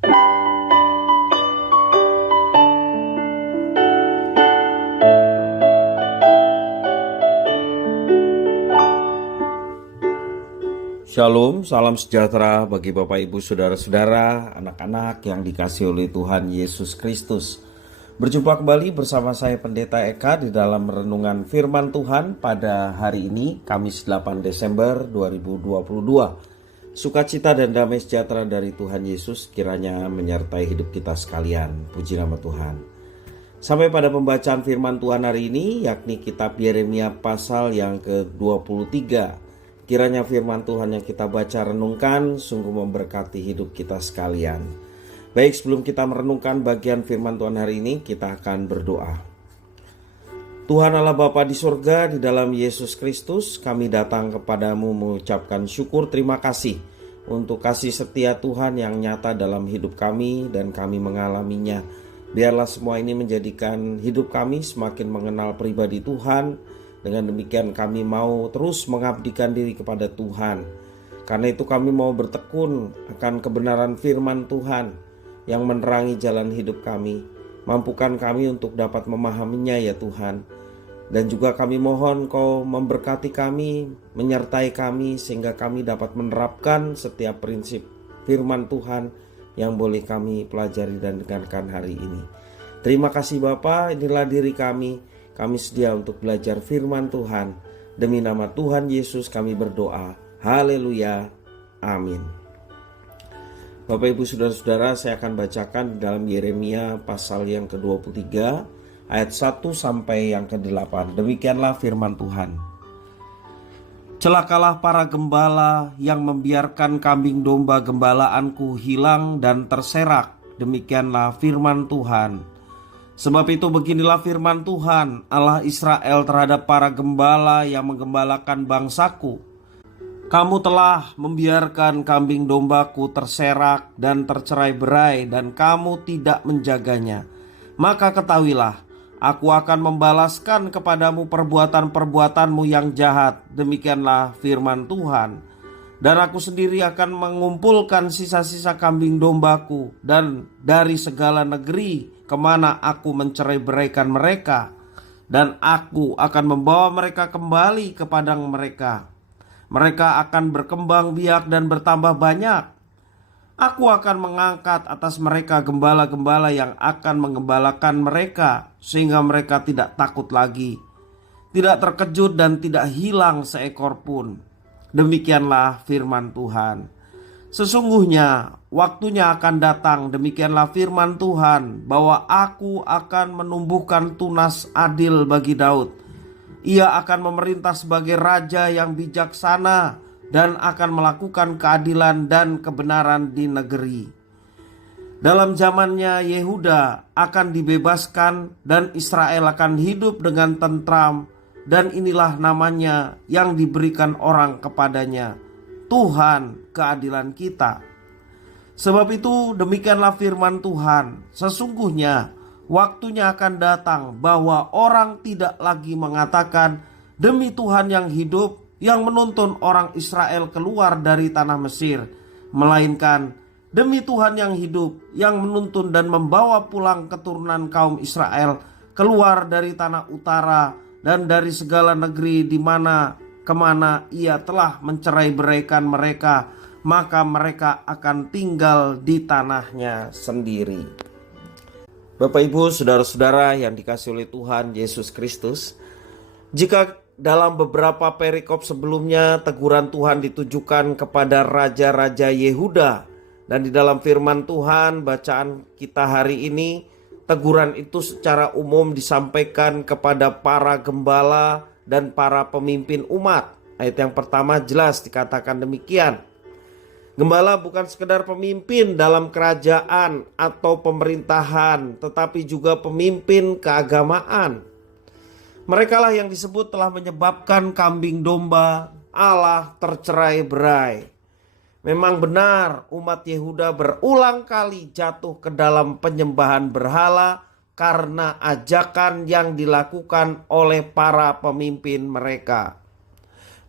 Shalom, salam sejahtera bagi Bapak Ibu Saudara-saudara, anak-anak yang dikasihi oleh Tuhan Yesus Kristus. Berjumpa kembali bersama saya Pendeta Eka di dalam renungan firman Tuhan pada hari ini, Kamis 8 Desember 2022. Sukacita dan damai sejahtera dari Tuhan Yesus kiranya menyertai hidup kita sekalian. Puji nama Tuhan. Sampai pada pembacaan firman Tuhan hari ini, yakni kitab Yeremia pasal yang ke-23. Kiranya firman Tuhan yang kita baca renungkan sungguh memberkati hidup kita sekalian. Baik, sebelum kita merenungkan bagian firman Tuhan hari ini, kita akan berdoa. Tuhan Allah Bapa di surga, di dalam Yesus Kristus, kami datang kepadamu mengucapkan syukur terima kasih untuk kasih setia Tuhan yang nyata dalam hidup kami dan kami mengalaminya. Biarlah semua ini menjadikan hidup kami semakin mengenal pribadi Tuhan. Dengan demikian kami mau terus mengabdikan diri kepada Tuhan. Karena itu kami mau bertekun akan kebenaran firman Tuhan yang menerangi jalan hidup kami. Mampukan kami untuk dapat memahaminya ya Tuhan. Dan juga kami mohon Kau memberkati kami, menyertai kami sehingga kami dapat menerapkan setiap prinsip firman Tuhan yang boleh kami pelajari dan dengarkan hari ini. Terima kasih Bapa, inilah diri kami. Kami sedia untuk belajar firman Tuhan. Demi nama Tuhan Yesus kami berdoa. Haleluya. Amin. Bapak Ibu Saudara-saudara, saya akan bacakan dalam Yeremia pasal yang ke-23 ayat 1 sampai yang ke-8. Demikianlah firman Tuhan. Celakalah para gembala yang membiarkan kambing domba gembalaanku hilang dan terserak. Demikianlah firman Tuhan. Sebab itu beginilah firman Tuhan Allah Israel terhadap para gembala yang menggembalakan bangsaku. Kamu telah membiarkan kambing dombaku terserak dan tercerai-berai dan kamu tidak menjaganya. Maka ketahuilah, aku akan membalaskan kepadamu perbuatan-perbuatanmu yang jahat. Demikianlah firman Tuhan. Dan aku sendiri akan mengumpulkan sisa-sisa kambing dombaku dan dari segala negeri kemana aku mencerai-beraikan mereka, dan aku akan membawa mereka kembali ke padang mereka. Mereka akan berkembang biak dan bertambah banyak. Aku akan mengangkat atas mereka gembala-gembala yang akan menggembalakan mereka, sehingga mereka tidak takut lagi, tidak terkejut dan tidak hilang seekor pun. Demikianlah firman Tuhan. Sesungguhnya waktunya akan datang, demikianlah firman Tuhan, bahwa aku akan menumbuhkan tunas adil bagi Daud. Ia akan memerintah sebagai raja yang bijaksana dan akan melakukan keadilan dan kebenaran di negeri. Dalam zamannya Yehuda akan dibebaskan dan Israel akan hidup dengan tentram, dan inilah namanya yang diberikan orang kepadanya, Tuhan keadilan kita. Sebab itu demikianlah firman Tuhan, sesungguhnya waktunya akan datang bahwa orang tidak lagi mengatakan demi Tuhan yang hidup yang menuntun orang Israel keluar dari tanah Mesir, melainkan demi Tuhan yang hidup yang menuntun dan membawa pulang keturunan kaum Israel keluar dari tanah utara dan dari segala negeri di mana kemana ia telah mencerai-beraikan mereka, maka mereka akan tinggal di tanahnya sendiri. Bapak Ibu Saudara-saudara yang dikasihi oleh Tuhan Yesus Kristus, jika dalam beberapa perikop sebelumnya teguran Tuhan ditujukan kepada raja-raja Yehuda, dan di dalam firman Tuhan bacaan kita hari ini, teguran itu secara umum disampaikan kepada para gembala dan para pemimpin umat. Ayat yang pertama jelas dikatakan demikian. Gembala bukan sekedar pemimpin dalam kerajaan atau pemerintahan, tetapi juga pemimpin keagamaan. Merekalah yang disebut telah menyebabkan kambing domba Allah tercerai-berai. Memang benar umat Yehuda berulang kali jatuh ke dalam penyembahan berhala karena ajakan yang dilakukan oleh para pemimpin mereka.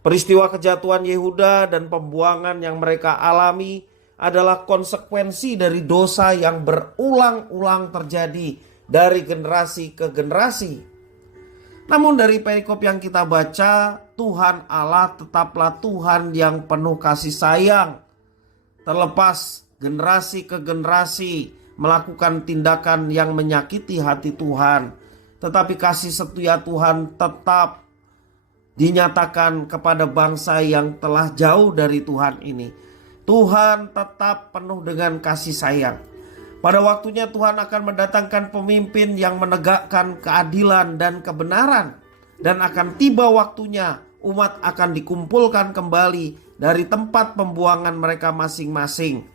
Peristiwa kejatuhan Yehuda dan pembuangan yang mereka alami adalah konsekuensi dari dosa yang berulang-ulang terjadi dari generasi ke generasi. Namun dari perikop yang kita baca, Tuhan Allah tetaplah Tuhan yang penuh kasih sayang. Terlepas generasi ke generasi melakukan tindakan yang menyakiti hati Tuhan, tetapi kasih setia Tuhan tetap dinyatakan kepada bangsa yang telah jauh dari Tuhan ini. Tuhan tetap penuh dengan kasih sayang. Pada waktunya Tuhan akan mendatangkan pemimpin yang menegakkan keadilan dan kebenaran. Dan akan tiba waktunya umat akan dikumpulkan kembali dari tempat pembuangan mereka masing-masing.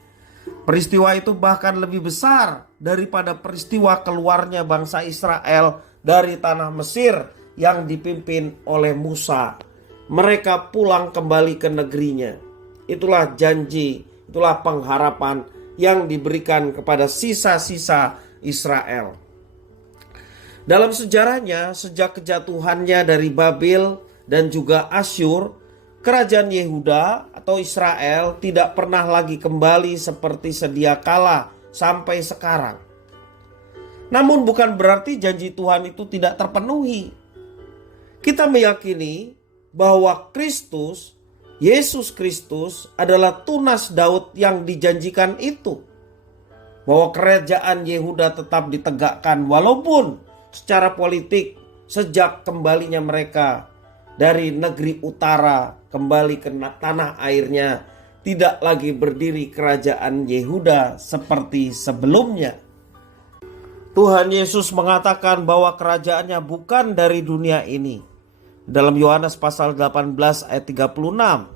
Peristiwa itu bahkan lebih besar daripada peristiwa keluarnya bangsa Israel dari tanah Mesir yang dipimpin oleh Musa. Mereka pulang kembali ke negerinya. Itulah janji, itulah pengharapan yang diberikan kepada sisa-sisa Israel. Dalam sejarahnya, sejak kejatuhannya dari Babel dan juga Asyur, kerajaan Yehuda atau Israel tidak pernah lagi kembali seperti sedia kala sampai sekarang. Namun bukan berarti janji Tuhan itu tidak terpenuhi. Kita meyakini bahwa Yesus Kristus adalah tunas Daud yang dijanjikan itu. Bahwa kerajaan Yehuda tetap ditegakkan walaupun secara politik sejak kembalinya mereka dari negeri utara kembali ke tanah airnya, tidak lagi berdiri kerajaan Yehuda seperti sebelumnya. Tuhan Yesus mengatakan bahwa kerajaannya bukan dari dunia ini. Dalam Yohanes pasal 18 ayat 36.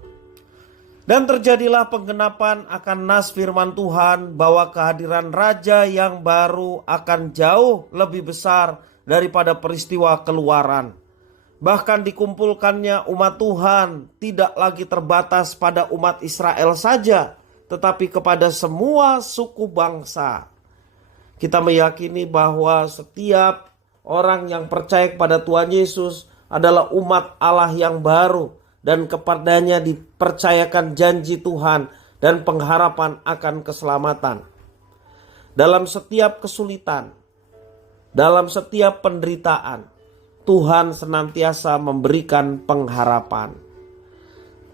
Dan terjadilah penggenapan akan nas firman Tuhan bahwa kehadiran raja yang baru akan jauh lebih besar daripada peristiwa keluaran. Bahkan dikumpulkannya umat Tuhan tidak lagi terbatas pada umat Israel saja, tetapi kepada semua suku bangsa. Kita meyakini bahwa setiap orang yang percaya kepada Tuhan Yesus adalah umat Allah yang baru, dan kepadanya dipercayakan janji Tuhan dan pengharapan akan keselamatan. Dalam setiap kesulitan, dalam setiap penderitaan, Tuhan senantiasa memberikan pengharapan.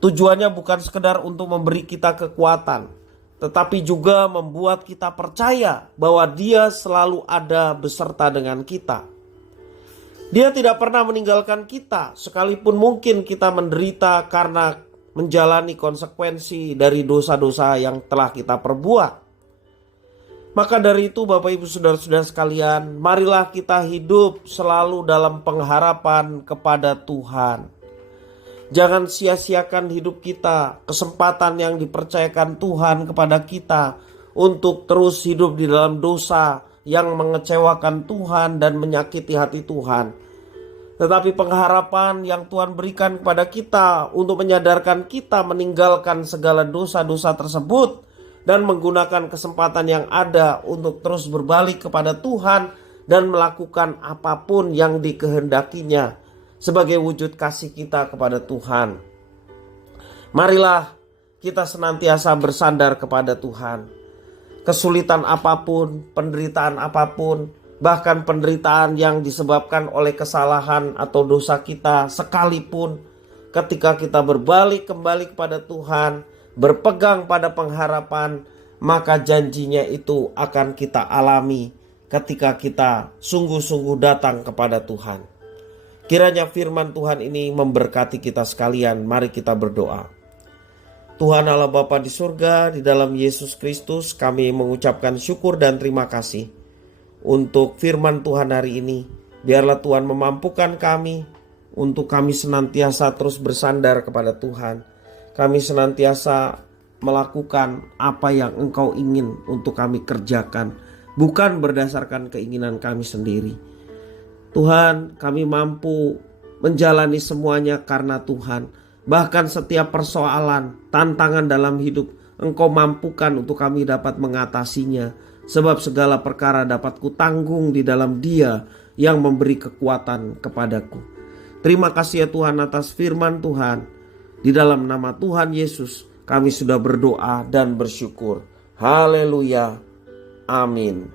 Tujuannya bukan sekedar untuk memberi kita kekuatan, tetapi juga membuat kita percaya bahwa Dia selalu ada beserta dengan kita. Dia tidak pernah meninggalkan kita, sekalipun mungkin kita menderita karena menjalani konsekuensi dari dosa-dosa yang telah kita perbuat. Maka dari itu Bapak Ibu Saudara-saudara sekalian, marilah kita hidup selalu dalam pengharapan kepada Tuhan. Jangan sia-siakan hidup kita, kesempatan yang dipercayakan Tuhan kepada kita untuk terus hidup di dalam dosa yang mengecewakan Tuhan dan menyakiti hati Tuhan. Tetapi pengharapan yang Tuhan berikan kepada kita untuk menyadarkan kita meninggalkan segala dosa-dosa tersebut dan menggunakan kesempatan yang ada untuk terus berbalik kepada Tuhan dan melakukan apapun yang dikehendakinya sebagai wujud kasih kita kepada Tuhan. Marilah kita senantiasa bersandar kepada Tuhan. Kesulitan apapun, penderitaan apapun, bahkan penderitaan yang disebabkan oleh kesalahan atau dosa kita sekalipun, ketika kita berbalik kembali kepada Tuhan, berpegang pada pengharapan, maka janjinya itu akan kita alami ketika kita sungguh-sungguh datang kepada Tuhan. Kiranya firman Tuhan ini memberkati kita sekalian. Mari kita berdoa. Tuhan Allah Bapa di surga, di dalam Yesus Kristus kami mengucapkan syukur dan terima kasih untuk firman Tuhan hari ini. Biarlah Tuhan memampukan kami untuk kami senantiasa terus bersandar kepada Tuhan. Kami senantiasa melakukan apa yang Engkau ingin untuk kami kerjakan, bukan berdasarkan keinginan kami sendiri. Tuhan, kami mampu menjalani semuanya karena Tuhan. Bahkan setiap persoalan, tantangan dalam hidup, Engkau mampukan untuk kami dapat mengatasinya. Sebab segala perkara dapat kutanggung di dalam Dia yang memberi kekuatan kepadaku. Terima kasih ya Tuhan atas firman Tuhan. Di dalam nama Tuhan Yesus Kami sudah berdoa dan bersyukur. Haleluya. Amin.